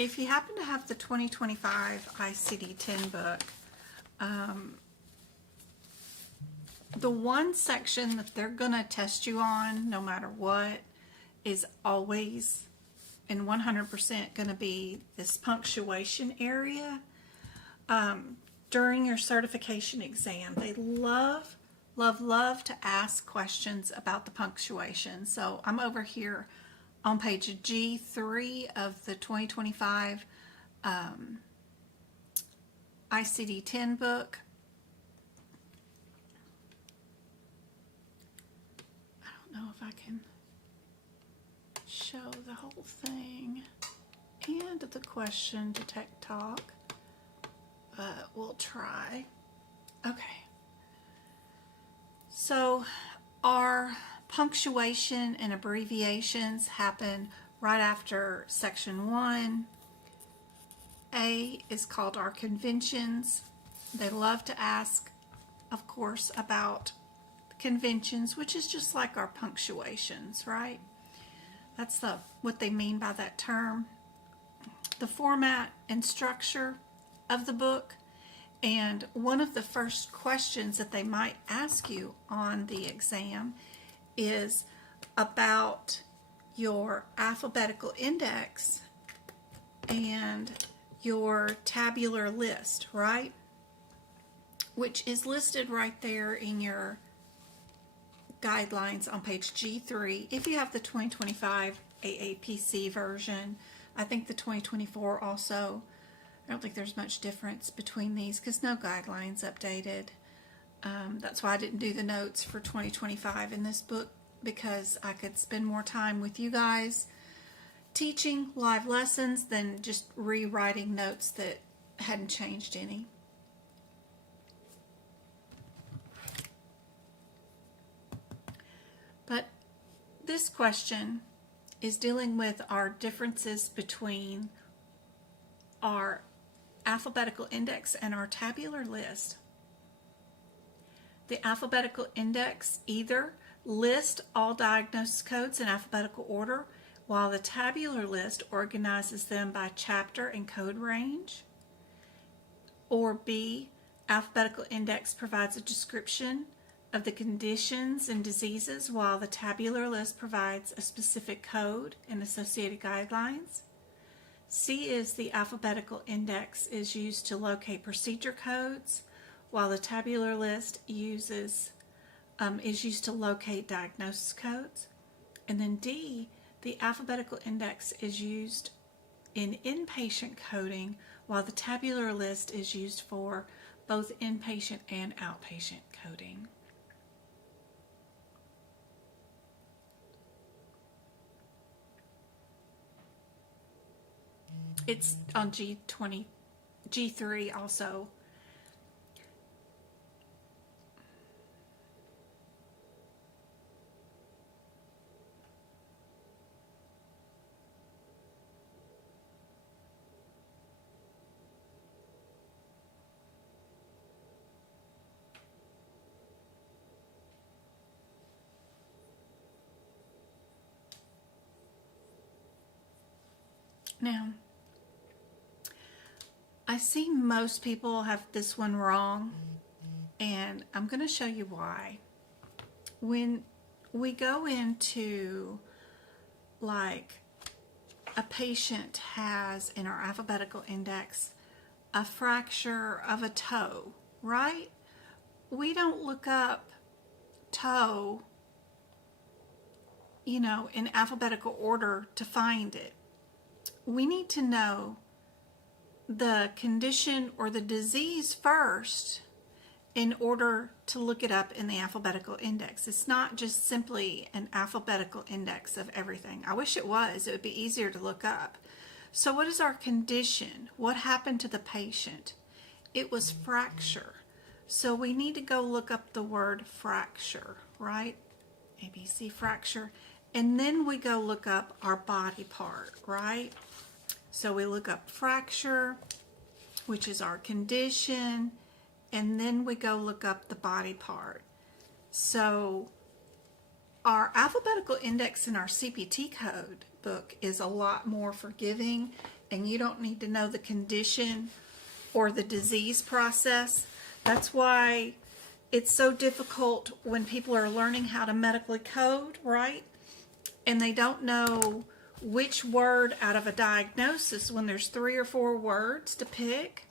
If you happen to have the 2025 ICD-10 book, the one section that they're going to test you on, no matter what, is always and 100% going to be this punctuation area. During your certification exam, they love to ask questions about the punctuation. So I'm over here on page G3 of the 2025 ICD-10 book. I don't know if I can show the whole thing and the question detect talk, but we'll try. Okay. So our punctuation and abbreviations happen right after section 1. A is called our conventions. They love to ask, of course, about conventions, which is just like our punctuations, right? That's what they mean by that term. The format and structure of the book. And one of the first questions that they might ask you on the exam is about your alphabetical index and your tabular list, right? Which is listed right there in your guidelines on page G3. If you have the 2025 AAPC version, I think the 2024 also. I don't think there's much difference between these because no guidelines updated. That's why I didn't do the notes for 2025 in this book, because I could spend more time with you guys teaching live lessons than just rewriting notes that hadn't changed any. But this question is dealing with our differences between our alphabetical index and our tabular list. The alphabetical index either lists all diagnosis codes in alphabetical order, while the tabular list organizes them by chapter and code range. Or B, alphabetical index provides a description of the conditions and diseases, while the tabular list provides a specific code and associated guidelines. C is the alphabetical index is used to locate procedure codes, while the tabular list is used to locate diagnosis codes. And then D, the alphabetical index is used in inpatient coding, while the tabular list is used for both inpatient and outpatient coding. It's on G3 also. Now, I see most people have this one wrong, and I'm going to show you why. When we go into, like, a patient has in our alphabetical index a fracture of a toe, right? We don't look up toe, in alphabetical order to find it. We need to know the condition or the disease first in order to look it up in the alphabetical index. It's not just simply an alphabetical index of everything. I wish it was. It would be easier to look up. So what is our condition? What happened to the patient? It was fracture. So we need to go look up the word fracture, right? ABC fracture. And then we go look up our body part, right? So we look up fracture, which is our condition, and then we go look up the body part. So our alphabetical index in our CPT code book is a lot more forgiving and you don't need to know the condition or the disease process. That's why it's so difficult when people are learning how to medically code, right? And they don't know which word out of a diagnosis, when there's 3 or 4 words to pick,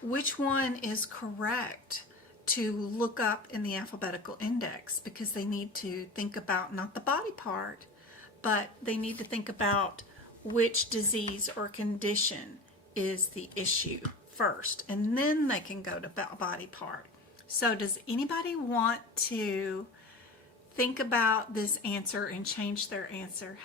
which one is correct to look up in the alphabetical index, because they need to think about not the body part, but they need to think about which disease or condition is the issue first, and then they can go to body part. So does anybody want to think about this answer and change their answer?